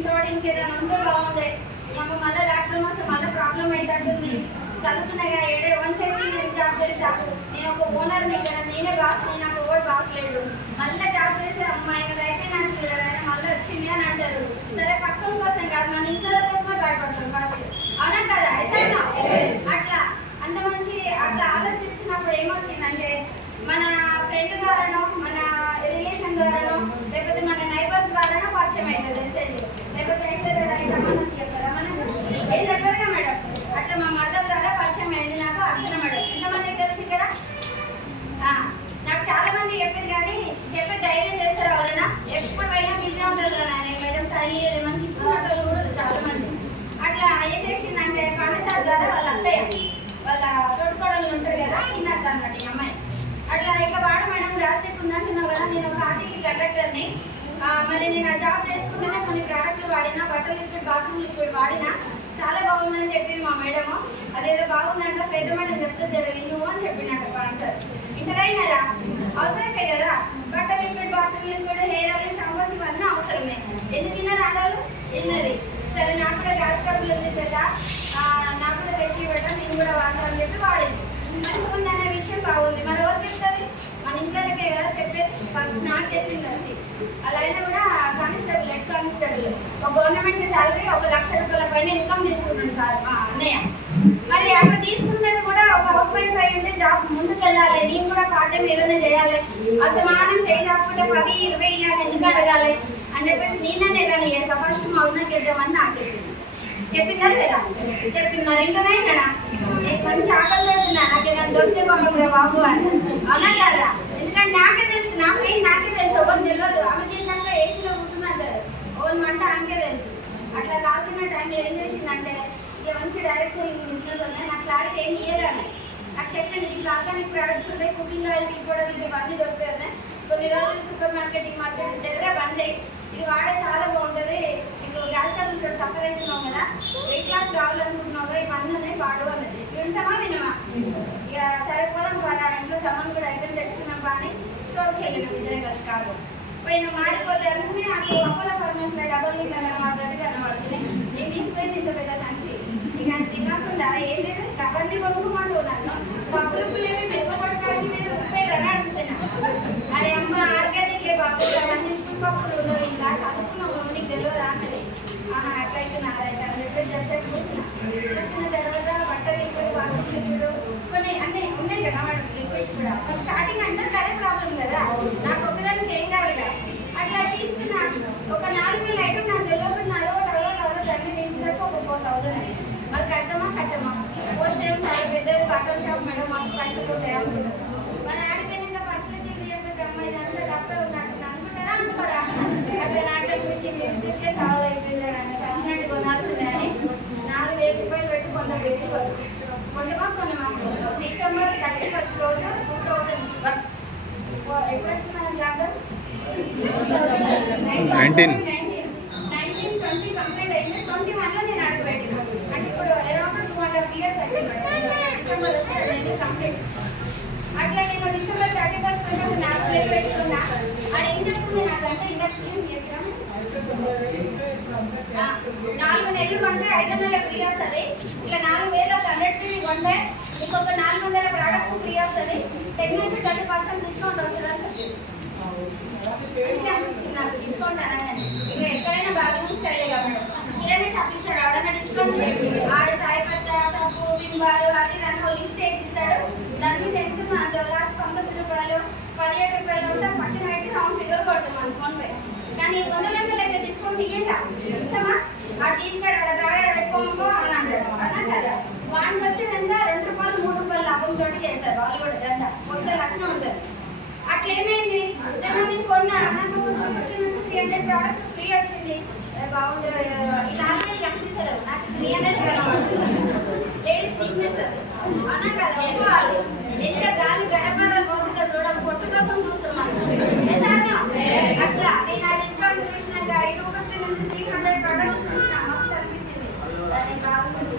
అరే దీంతో ఇంకేదైనా ఉంటే బాగుండే. ఏమో మళ్ళీ లాక్డౌన్ వస్తే మళ్ళీ ప్రాబ్లం అవుతుంది చదువుతున్నాయి ఏడే వన్ చెప్పి నేను జాబ్ చేస్తా నేను ఒక ఓనర్ ఇక్కడ నేనే బాస్ నేను నాకు ఎవరు బాస్ లేడు. మళ్ళీ జాబ్ చేసే అమ్మాయి అయితే నాకు మళ్ళీ వచ్చింది అని అంటారు. సరే పక్కన కోసం కాదు మన ఇంట్లో కోసమే భయపడతాం ఫస్ట్ అవునా కదా అయినా అట్లా అంత మంచి అట్లా ఆలోచిస్తున్నప్పుడు ఏమొచ్చిందంటే మన ఫ్రెండ్ ద్వారానో మన రిలేషన్ ద్వారానో లేకపోతే మన నైబర్స్ ద్వారానో పరిచయం అవుతుంది ఎస్టేజ్ లేకపోతే ఎస్టేజ్ రమ్మని చెప్తారా మనకు ఏం చెప్పారుగా మేడం అట్లా మా మదర్ ద్వారా పరిచయం అయింది నాకు అర్చన మేడం ఎంతమంది తెలుసు ఇక్కడ? నాకు చాలా మంది చెప్పారు కానీ చెప్పే ధైర్యం చేస్తారు ఎవరైనా. ఎప్పుడు పోయినా బిజీ ఉంటారు కదా నేను మేడం టైం ఇయ్యలేదు మనకి ఇప్పుడు మాటలు కూడా చాలా మంది. అట్లా ఏం చేసిందంటే పండుసార్ ద్వారా వాళ్ళ అత్తయ్య వాళ్ళ తోడుకోడలు ఉంటారు కదా చిన్న అత్త అన్నమాట ఈ అమ్మాయి. అట్లా ఇట్లా వాడ మేడం రాసేపు ఉందంటున్నావు కదా నేను ఒక ఆర్టీసీ కండక్టర్ని. మరి నేను ఆ జాబ్ చేసుకుంటేనే కొన్ని ప్రోడక్ట్లు వాడినా బట్టర్ లిక్విడ్ బాత్రూమ్ లిక్విడ్ వాడినా. చాలా బాగుందని చెప్పి మా మేడము. అదేదో బాగుందంట శ్వేత మేడం చెప్తే జర విను అని చెప్పినట్ట పాన్సర్ ఇంటర్ అయినారా? హౌస్ వైఫే కదా? బట్టలు liquid bathroom liquid hair oil shampoos ఇవన్నీ అవసరమే. ఎందుకు తిన్నారు ఆడాలు తిన్నది. సరే నాకు కూడా గ్యాస్ ట్రబుల్ ఉంది శ్వేత. నాకు కూడా తెచ్చి ఇవ్వడం నేను కూడా వాడతాను చెప్పి వాడింది మంచిగా ఉంది అనే విషయం బాగుంది మరి ఎవరు చెప్తుంది మన ఇంట్లోకే కదా చెప్పేది ఫస్ట్ నాకు చెప్పింది వచ్చి. అలా అయినా కూడా కానిస్టేబుల్ హెడ్ కానిస్టేబుల్. ఒక గవర్నమెంట్ శాలరీ ఒక లక్ష రూపాయల పైన ఇన్కమ్ తీసుకుంటాడు సార్ మా అన్నయ్య. మరి అక్కడ తీసుకున్నది కూడా ఒక హౌస్ వైఫ్ అయి ఉంటే జాబ్ ముందుకు వెళ్ళాలి నేను కూడా పార్ట్ టైం ఏదైనా చేయాలి. అసమానం చేయకపోతే పది ఇరవై ఇవ్వాలి ఎందుకు అడగాలి? అని చెప్పేసి నేననే ఏదైనా చేస్తా. ఫస్ట్ మా ఉన్నకి వెళ్ళామని నాకు చెప్పింది. చెప్పిందా లేదా? చెప్పింది. మరి ఇంటనే కదా నేను మంచి ఆకలి నాకు ఏదైనా దొరికితే పంపరా బాబు అని. అవునా కదా? కానీ నాకే తెలుసు. నా పెయిన్ నాకే తెలుసు. ఎవరు తెలియదు ఆమె ఏంటంటే ఏసీలో కూర్చున్నారు. ఓన్ మంట ఆమెకే తెలుసు. అట్లా తాగుతున్న టైంలో ఏం చేసిందంటే ఇక మంచి డైరెక్ట్ సెల్లింగ్ బిజినెస్ ఉన్నాయి నాకు క్లారిటీ ఏం అని. నాకు చెప్పింది ఇట్లా ఆర్గానిక్ ప్రొడక్ట్స్ ఉన్నాయి కుకింగ్ ఆయిల్ టీ పౌడర్ ఇవన్నీ దొరుకుతాయి కొన్ని రోజులు సూపర్ మార్కెట్ ఈ మార్కెట్ దగ్గర బంద్ చేయి. ఇది వాడే చాలా బాగుంటుంది. ఇప్పుడు గ్యాస్ ట్రబుల్ సఫర్ అవుతున్నాం కదా. వెయిట్ లాస్ కావాలనుకుంటున్నావు కదా. ఇవన్నీ ఉన్నాయి వాడు అన్నది. వింటామా వినమా? ఇక సరిపోదాం కదా ఇంట్లో సమ్మన్ కూడా ఐటమ్ తెచ్చుకున్నాం కానీ స్టోర్కి వెళ్ళినాం ఇద్దరం కలిసి కాదు పోయిన మాడిపోతే అన్నీ నాకు అపోలో ఫార్మసీలో డబల్ ఇట్లా మాట్లాడి కనబడుతుంది నేను తీసుకొని ఇంత పెద్ద సంచి. ఇక అది తినకుండా ఏం లేదు కవర్ని కొనుక్కోమంటూ నన్ను పప్పులు పులేవి మెత్త పడకాలి లేదు ఉప్పే కదా అడుగుతున్నా అరే అమ్మ ఆర్గానిక్ ఏ బాబు అవన్నీ ఉప్పు పప్పులు ఉండవు ఇలా చదువుకున్నావు నీకు తెలియదా అన్నది ఆహా అట్లయితే నాదైతే అని చెప్పేసి జస్ట్ అయితే కూర్చున్నా వచ్చిన తర్వాత బట్టలు లిక్విడ్ బాత్రూమ్ లిక్విడ్ కొన్ని అన్నీ ఉన్నాయి కదా మేడం లిక్విడ్స్ కూడా ఫస్ట్ స్టార్టింగ్ అందరికి అదే ప్రాబ్లం కదా. నాకు ఒకదానికి ఏం కాదు కదా? అట్లా తీసుకున్నా ఒక నాలుగు వేల ఐటమ్ నాకు తెలియకుండా నాదో ఒకటి అవ్వదు అన్ని తీసినట్టు ఒక ఫోర్ థౌసండ్ అయింది. మరి కడతామా కట్టమా? పోస్ట్ ఏం చాలా పెద్దది బట్టల షాప్ మేడం మాకు పైసలు పోతాయి అనుకుంటారు. మరి ఆడికైనా ఇంకా పర్సనల్ చెప్పేది అమ్మాయి? ఇదంతా డాక్టర్ నాకు అనుకుంటారా? అనుకోరా? అట్లా నాకు అనిపించింది. ఇద్దరికే సాగు అయిపోయింది అని వచ్చినట్టు కొనాల్సిందే అని నాలుగు వేల రూపాయలు పెట్టి కొంత పెట్టి కొండమా కొనమా డిసెంబర్ థర్టీ ఫస్ట్ రోజు టూ థౌజండ్ వన్ ఎప్పుడు వచ్చిన లాక్డౌన్ 19. నైన్టీన్ ట్వంటీ కంప్లీట్ అయింది ట్వంటీ వన్లో నేను అడుగు పెట్టిన అంటే ఇప్పుడు around two and half years అయింది డిసెంబర్ వస్తుంది నైన్టీన్ అట్లా నేను డిసెంబర్ థర్టీ ఫస్ట్ వరకు నాలుగు వేలు పెట్టుకున్నా అది ఏం చెప్తుంది నాకంటే చేద్దాం నాలుగు నెలలు కొంటే ఐదు వందల ఫ్రీ వస్తుంది ఇట్లా నాలుగు వేల హండ్రెడ్ కొంటే ఇంకొక నాలుగు వందల ప్రోడక్ట్ ఫ్రీ వస్తుంది టెన్ నుంచి ట్వంటీ పర్సెంట్ డిస్కౌంట్ వస్తుంది అని చెప్పింది. మంచిగా అనిపించింది నాకు డిస్కౌంట్ అనగానే ఇక ఎక్కడైనా బార్గెనింగ్ స్టైలే కాబట్టి కిరాణా షాప్ ఇస్తాడు ఆడన్నా డిస్కౌంట్ పెట్టి ఆడ చాయ్ పత్తా వారు అది దాని లిస్ట్ వేసి ఇస్తాడు దాని మీద ఎంత లాస్ట్ పంతొమ్మిది రూపాయలు పదిహేడు రూపాయలు ఉంటే పక్కన పెట్టి రౌండ్ ఫిగర్ కొడతాం మన ఫోన్ పే కానీ వంద రూపాయలు అయితే డిస్కౌంట్ ఇయ్యండి? ఇస్తామా? ఆ తీసుకెళ్ళి అక్కడ దాగా పెట్టుకోమో అని అంటాడు. అన్నా కదా వానికి వచ్చేదంట రెండు రూపాయలు మూడు రూపాయలు లాభం తోటి చేస్తారు. వాళ్ళు కూడా దండ ఒకసారి అట్లా ఉంటుంది అట్లేమైంది నేను కొన్నా. నాకు త్రీ హండ్రెడ్ ప్రోడక్ట్ ఫ్రీ వచ్చింది. త్రీ హండ్రెడ్ ప్రొడక్ట్స్ చూసిన. మస్తు అనిపించింది. దానికి బాగుంది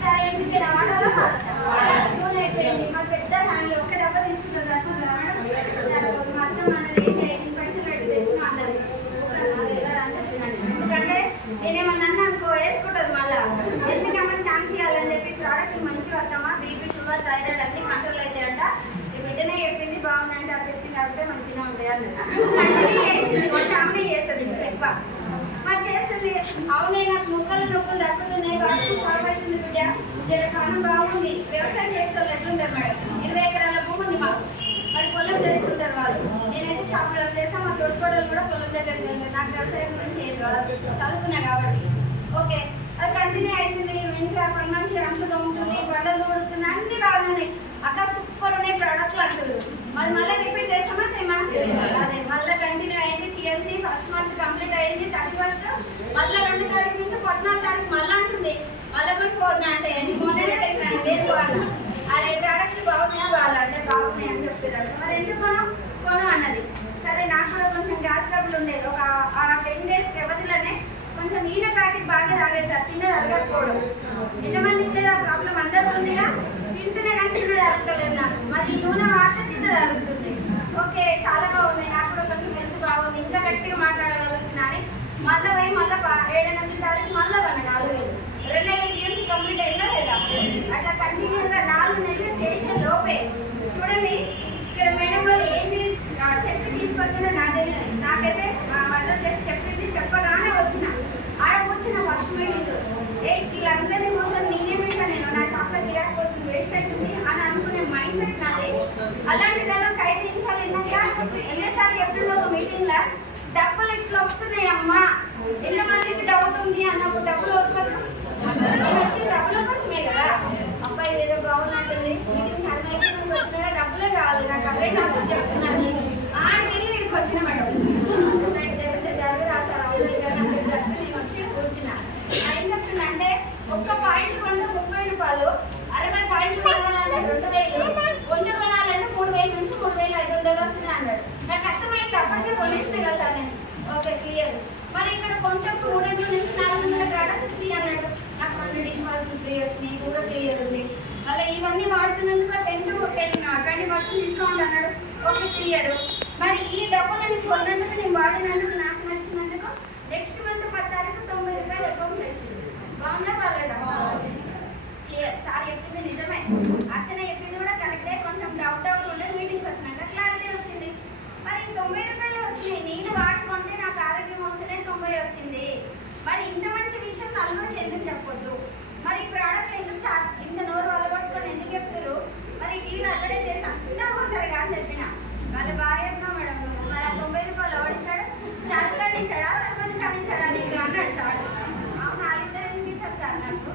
సరే ఎందుకు మా పెద్ద ఫ్యామిలీ ఒక డబ్బా నేనేమన్నా అనుకో వేసుకుంటుంది మళ్ళా ఎందుకమ్మా ఛాన్స్ ఇవ్వాలని చెప్పి ప్రోడక్ట్లు మంచి వస్తామా బీపీ షుగర్ థైరాయిడ్ కంట్రోల్ అవుతాయంట ఈ బిడ్డనే చెప్పింది బాగుందంటే ఆ చెప్పింది కాబట్టి మంచిగా ఉంటాయి అన్న చేసింది కొంటే చేస్తుంది ఎక్కువ మరి చేస్తుంది అవునే నాకు ముక్కలు నొప్పులు తగ్గుతున్నాయి బాగా సాగుతుంది బాగుంది వ్యవసాయం చేసే వాళ్ళు ఎట్లుంటారు మేడం ఇరవై ఎకరాల భూమి ఉంది మాకు మరి పొలం చేసుకుంటారు వాళ్ళు. షాప్లో చేస్తాం మా తోడుకోడలు కూడా పొలం దగ్గరికి నాకు వ్యవసాయం గురించి ఏది కాదు చదువుకున్నా కాబట్టి ఓకే అది కంటిన్యూ అవుతుంది ఇంట్లో పని మంచి అంట్లు ఉంటుంది బండలు తోడుస్తుంది అన్ని బాగున్నాయి అక్క సూపర్ ఉన్నాయి ప్రోడక్ట్లు అంటారు మరి మళ్ళీ రిపీట్ చేస్తామా తేమా అదే మళ్ళీ కంటిన్యూ అయింది సిఎంసి ఫస్ట్ మంత్ కంప్లీట్ అయింది థర్టీ ఫస్ట్ మళ్ళీ రెండు తారీఖు నుంచి పద్నాలుగు తారీఖు మళ్ళీ అంటుంది మళ్ళీ కూడా పోతుంది అంటే నీ మొన్ననే తెచ్చిన ఇదేం పోవాలి అదే ప్రోడక్ట్ బాగున్నాయా వాళ్ళు అంటే బాగున్నాయి అని చెప్తున్నారు మరి ఎందుకు కొను కొను అన్నది సరే నాకు కూడా కొంచెం ప్యాకెట్లు ట్రబుల్ ఉండేది ఒక ఆ టెన్ డేస్ వ్యవధిలోనే కొంచెం ఈయన ప్యాకెట్ బాగా తాగేసారు తిన్నది అరగకపోవడం ఎంతమంది తిన్నది ఆ ప్రాబ్లం అందరూ ఉందిగా తింటూనే కానీ తిన్నది అరగలేదు నాకు మరి ఈ నూనె వాడితే తిన్నది అరుగుతుంది ఓకే చాలా బాగుంది నాకు కూడా కొంచెం హెల్త్ బాగుంది ఇంకా గట్టిగా మాట్లాడగలుగుతున్నాను మళ్ళీ పోయి మళ్ళీ ఏడెనిమిది తారీఖు మళ్ళీ పన్న నాలుగు వేలు రెండు నెలలు సీఎంసీ కంప్లీట్ అయిందా లేదా అట్లా కంటిన్యూగా నాలుగు నెలలు చేసే లోపే చూడండి ఇక్కడ మేడం వాళ్ళు ఏం తీసు ఆ, చెప్పి తీసుకొచ్చినా నాకు తెలియదు నాకైతే ఆ వంట చేసి చెప్పింది చెప్పగానే వచ్చిన ఆడ కూర్చున్న ఫస్ట్ మీటింగ్ ఏ వీళ్ళందరినీ కోసం నేనే పెట్టా నేను నా షాప్లో గిరాకపోతుంది వేస్ట్ అవుతుంది అని అనుకునే మైండ్ సెట్ నాది అలాంటి దానిలో ఒక ఐదు నిమిషాలు విన్నాక ఎన్నిసార్లు చెప్తున్నా ఒక మీటింగ్లో డబ్బులు ఇట్లా వస్తున్నాయి అమ్మా ఎంతమందికి డౌట్ ఉంది అన్నప్పుడు డబ్బులు ఓడిపోతాం నేను వచ్చి డబ్బుల కోసమే కదా. అబ్బాయి ఏదో బాగున్నట్టుంది. మీటింగ్ సర్వైపు వచ్చినా డబ్బులే కావాలి. నాకు అదే నాకు చెప్తున్నాను ఆడికి వెళ్ళి ఇక్కడికి వచ్చిన మేడం. జరిగితే జరిగి రాసారు అవును ఇలా నేను వచ్చి కూర్చున్నా. ఏం చెప్తుందంటే ఒక్క పాయింట్ కొంటే ముప్పై రూపాయలు అరవై పాయింట్లు కొనాలంటే రెండు వేలు వంద కొనాలంటే మూడు వేలు నుంచి మూడు వేలు ఐదు వందలు వస్తున్నాయి అన్నాడు. నాకు కష్టమైంది తప్పకే కొనేసిన కదా సార్ నేను. ఓకే క్లియర్ మరి ఇక్కడ కొంచెం మూడు వందల నుంచి నాలుగు వందల ప్రోడక్ట్ ఫ్రీ అన్నాడు నాకు మన డిష్ వాషింగ్ ఫ్రీ వచ్చినాయి కూడా క్లియర్ ఉంది. అలా ఇవన్నీ వాడుతున్నందుకు ten to ten twenty percent discount అన్నాడు. ఓకే క్లియర్ మరి ఈ డబ్బులను పొందేందుకు నేను వాడినందుకు నిజం చెప్పొద్దు? మరి ప్రోడక్ట్ ఎందుకు సార్ ఇంత నోరు వాళ్ళు పట్టుకొని ఎందుకు చెప్తారు మరి టీవీలో అట్లనే చేసి అందరూ ఉంటారు కానీ చెప్పిన. వాళ్ళు బాగా చెప్పినా మేడం మన తొంభై రూపాయలు ఓడిస్తాడు చదువులు అండి సార్ ఆ సర్పంచ్ కానీ సార్ అని అన్నాడు సార్. నాలుగు ఇద్దరు ఎందుకు సార్ నాకు?